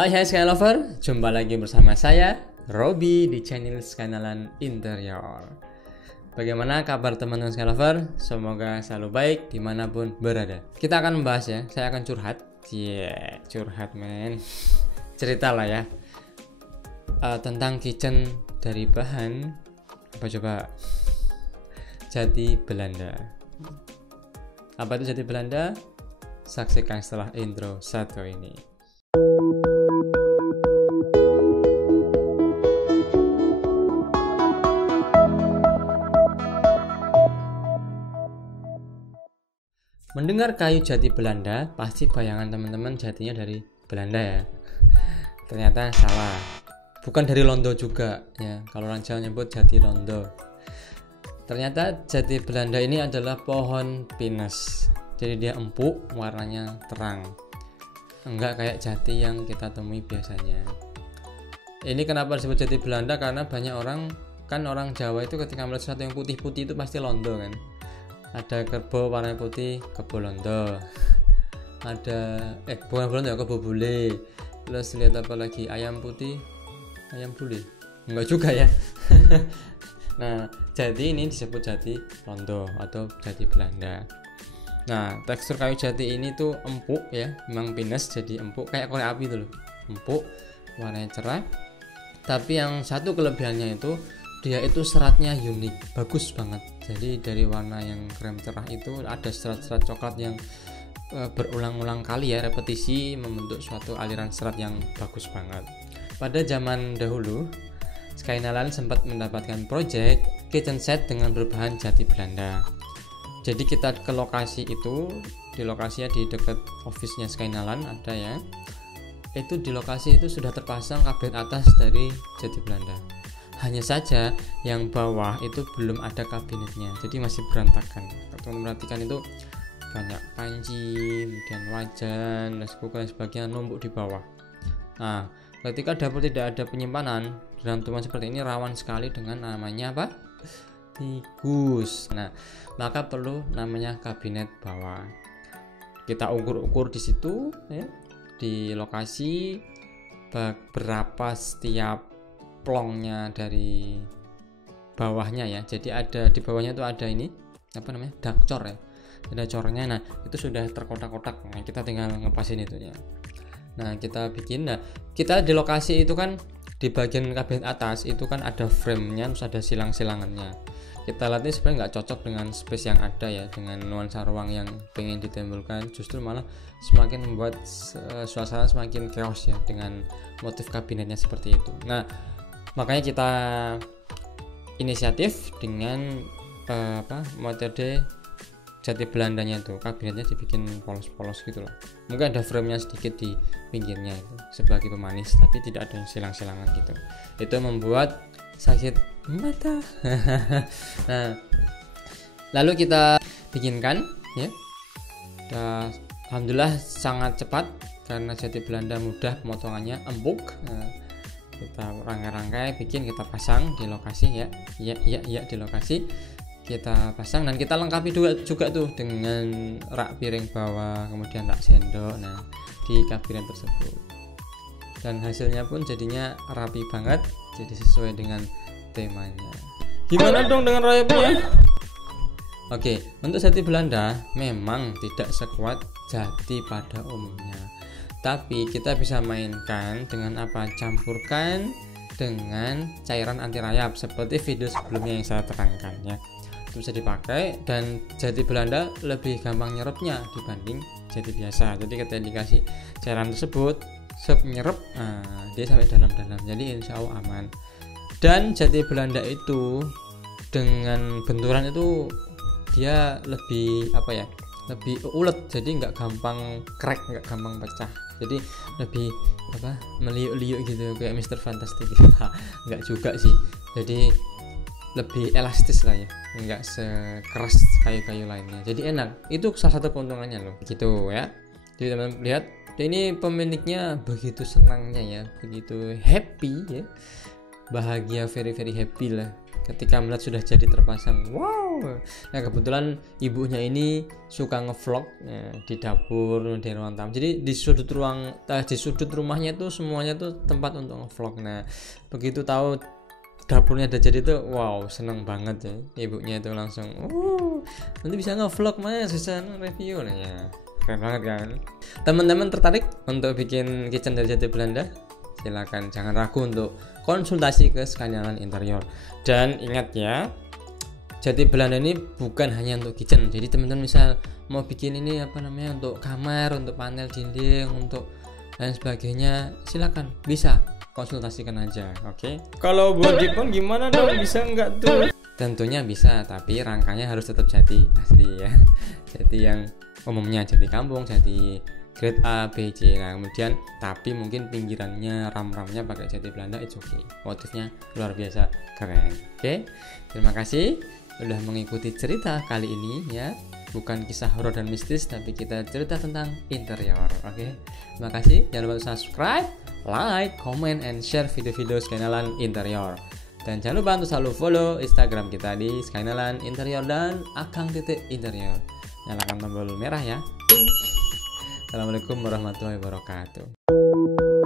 Hai Sky Lover, jumpa lagi bersama saya Robi di channel Skynalan Interior. Bagaimana kabar teman-teman Sky Lover? Semoga selalu baik dimanapun berada. Kita akan membahas ya, saya akan curhat. Curhat men. Cerita lah ya, tentang kitchen dari bahan apa coba? Jati Belanda. Apa itu jati Belanda? Saksikan setelah intro satu ini. Mendengar kayu jati Belanda, pasti bayangan teman-teman jatinya dari Belanda ya. Ternyata salah. Bukan dari Londo juga ya. Kalau orang Jawa nyebut jati Londo. Ternyata jati Belanda ini adalah pohon pinus. Jadi dia empuk, warnanya terang. Enggak kayak jati yang kita temui biasanya. Ini kenapa disebut jati Belanda? Karena banyak orang Jawa itu ketika melihat sesuatu yang putih-putih itu pasti Londo kan. Ada kerbau warna putih, kebo Londo. Ada bukan Londo ya, kebo bule. Terus lihat apa lagi, ayam putih, ayam bule. Enggak juga ya. Nah, jadi ini disebut jati Londo atau jati Belanda. Nah, tekstur kayu jati ini tuh empuk ya, memang pinus jadi empuk kayak korek api itu loh. Empuk, warnanya cerah. Tapi yang satu kelebihannya itu dia itu seratnya unik, bagus banget. Jadi dari warna yang krem cerah itu ada serat-serat coklat yang berulang-ulang kali ya, repetisi membentuk suatu aliran serat yang bagus banget. Pada zaman dahulu, Skynalan sempat mendapatkan project kitchen set dengan berbahan jati Belanda. Jadi kita ke lokasi itu, di lokasinya di dekat office-nya Skynalan ada ya. Itu di lokasi itu sudah terpasang kabinet atas dari jati Belanda. Hanya saja yang bawah itu belum ada kabinetnya, jadi masih berantakan. Kalau memperhatikan itu banyak panci, kemudian wajan, dan sebagainya numpuk di bawah. Nah, ketika dapur tidak ada penyimpanan, rantuman seperti ini rawan sekali dengan namanya apa? Tikus. Nah, maka perlu namanya kabinet bawah. Kita ukur-ukur di situ, ya, di lokasi berapa setiap plongnya dari bawahnya ya. Jadi ada di bawahnya itu ada ini apa namanya, dak cor ya, ada cornya. Nah itu sudah terkotak-kotak, nah kita tinggal ngepasin itu ya. Nah kita bikin, nah kita di lokasi itu kan di bagian kabinet atas itu kan ada frame-nya, terus ada silang-silangannya. Kita lihat ini sebenarnya nggak cocok dengan space yang ada ya, dengan nuansa ruang yang pengen ditimbulkan, justru malah semakin membuat suasana semakin chaos ya dengan motif kabinetnya seperti itu. Nah makanya kita inisiatif dengan metode jati Belandanya itu, kabinetnya dibikin polos-polos gitu lah. Mungkin ada frame-nya sedikit di pinggirnya itu sebagai pemanis, tapi tidak ada silang-silangan gitu. Itu membuat sakit mata. Nah, lalu kita bikinkan ya. Alhamdulillah sangat cepat karena jati Belanda mudah pemotongannya, empuk. Kita rangkai-rangkai, bikin, kita pasang di lokasi ya di lokasi kita pasang, dan kita lengkapi juga tuh dengan rak piring bawah, kemudian rak sendok nah di kabinet tersebut, dan hasilnya pun jadinya rapi banget, jadi sesuai dengan temanya. Gimana dong dengan rayapnya? Oke, untuk jati Belanda memang tidak sekuat jati pada umumnya, tapi kita bisa mainkan dengan apa? Campurkan dengan cairan anti rayap seperti video sebelumnya yang saya terangkan ya. Itu bisa dipakai, dan jati Belanda lebih gampang nyerupnya dibanding jati biasa. Jadi ketika dikasih cairan tersebut nyerep, dia sampai dalam-dalam, jadi insya Allah aman. Dan jati Belanda itu dengan benturan itu dia lebih lebih ulet, jadi nggak gampang crack, nggak gampang pecah, jadi lebih meliuk-liuk gitu kayak Mr. Fantastic. Nggak juga sih, jadi lebih elastis lah ya, nggak sekeras kayu-kayu lainnya, jadi enak. Itu salah satu keuntungannya loh gitu ya. Jadi teman-teman lihat, ini pemiliknya begitu senangnya ya, begitu happy ya bahagia, very happy lah ketika melihat sudah jadi terpasang. Wow. Nah kebetulan ibunya ini suka ngevlog ya, di dapur, di ruang tamu. Jadi di sudut rumahnya tuh semuanya tuh tempat untuk ngevlog. Nah begitu tahu dapurnya udah jadi tuh, wow, seneng banget ya. Ibunya itu langsung, nanti bisa ngevlog mas, bisa review. Nah ya keren banget kan. Teman-teman tertarik untuk bikin kitchen dari Jati Belanda? Silakan, jangan ragu untuk konsultasi ke Skynaland Interior. Dan ingat ya, Jati Belanda ini bukan hanya untuk kitchen. Jadi teman-teman misal mau bikin ini untuk kamar, untuk panel dinding, untuk dan sebagainya, silakan, bisa konsultasikan aja. Oke. Kalau buat Jepang gimana dong? Bisa nggak tuh? Tentunya bisa, tapi rangkanya harus tetap jati asli ya. Jati yang umumnya jati kampung, jati grade A, B, C. Nah kemudian tapi mungkin pinggirannya ram-ramnya pakai Jati Belanda, it's okay. Motifnya luar biasa keren. Oke, terima kasih udah mengikuti cerita kali ini ya. Bukan kisah horor dan mistis, tapi kita cerita tentang interior. Oke, terima kasih. Jangan lupa subscribe, like, comment, and share video-video Skynaland Interior. Dan jangan lupa untuk selalu follow Instagram kita di Skynaland Interior dan akang.interior. Nyalakan tombol merah ya. Assalamualaikum warahmatullahi wabarakatuh.